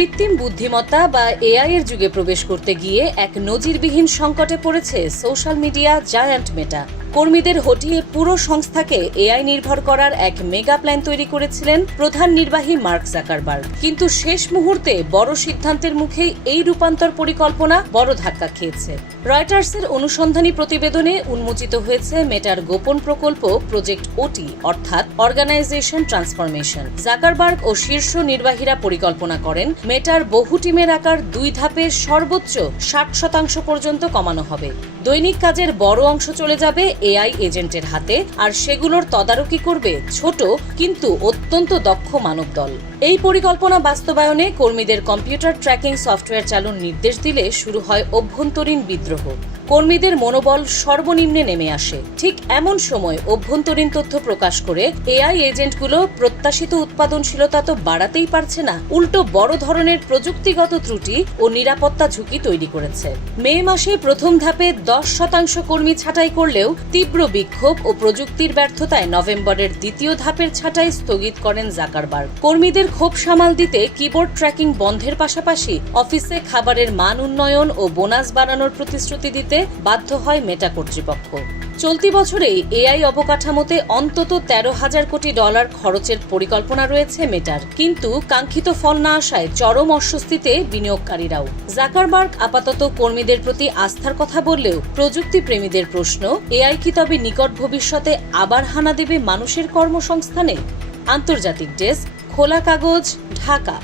কৃত্রিম বুদ্ধিমত্তা বা এআই এর যুগে প্রবেশ করতে গিয়ে এক নজিরবিহীন সংকটে পড়েছে সোশ্যাল মিডিয়া জায়ান্ট মেটা। কর্মীদের হটিয়ে পুরো সংস্থাকে এআই নির্ভর করার এক মেগা প্ল্যান তৈরি করেছিলেন প্রধান নির্বাহী মার্ক জাকারবার্গ। কিন্তু শেষ মুহূর্তে বড় সিদ্ধান্তের মুখেই এই রূপান্তর পরিকল্পনা বড় ধাক্কা খেয়েছে। রয়টার্সের অনুসন্ধানী প্রতিবেদনে উন্মোচিত হয়েছে মেটার গোপন প্রকল্প প্রজেক্ট ওটি, অর্থাৎ অর্গানাইজেশন ট্রান্সফরমেশন। জাকারবার্গ ও শীর্ষ নির্বাহীরা পরিকল্পনা করেন মেটার বহু টিমের আকার 2 ধাপে সর্বোচ্চ 60% পর্যন্ত কমানো হবে। দৈনিক কাজের বড় অংশ চলে যাবে এআই এজেন্টের হাতে, আর সেগুলোর তদারকি করবে ছোট কিন্তু অত্যন্ত দক্ষ মানব দল। এই পরিকল্পনা বাস্তবায়নে কর্মীদের কম্পিউটার ট্র্যাকিং সফটওয়্যার চালুর নির্দেশ দিলে শুরু হয় অভ্যন্তরীণ বিদ্রোহ। কর্মীদের মনোবল সর্বনিম্নে নেমে আসে। ঠিক এমন সময় অভ্যন্তরীণ তথ্য প্রকাশ করে এআই এজেন্টগুলো প্রত্যাশিত উৎপাদনশীলতা তো বাড়াতেই পারছে না, উল্টো বড় ধরনের প্রযুক্তিগত ত্রুটি ও নিরাপত্তা ঝুঁকি তৈরি করেছে। মে মাসে প্রথম ধাপে 10% কর্মী ছাঁটাই করলেও তীব্র বিক্ষোভ ও প্রযুক্তির ব্যর্থতায় নভেম্বরের দ্বিতীয় ধাপের ছাঁটাই স্থগিত করেন জাকারবার্গ। কর্মীদের ক্ষোভ সামাল দিতে কিবোর্ড ট্র্যাকিং বন্ধের পাশাপাশি অফিসে খাবারের মান উন্নয়ন ও বোনাস বাড়ানোর প্রতিশ্রুতি দিতে বাধ্য হয় মেটা কর্তৃপক্ষ। চলতি বছরেই এআই অবকাঠামোতে অন্তত $13,000 কোটি খরচের পরিকল্পনা রয়েছে মেটার, কিন্তু কাঙ্ক্ষিত ফল না আসায় চরম অস্বস্তিতে বিনিয়োগকারীরাও। জাকারবার্গ আপাতত কর্মীদের প্রতি আস্থার কথা বললেও প্রযুক্তি প্রেমীদের প্রশ্ন, এআই কি তবে নিকট ভবিষ্যতে আবার হানা দেবে মানুষের কর্মসংস্থানে? আন্তর্জাতিক ডেস্ক, খোলা কাগজ, ঢাকা।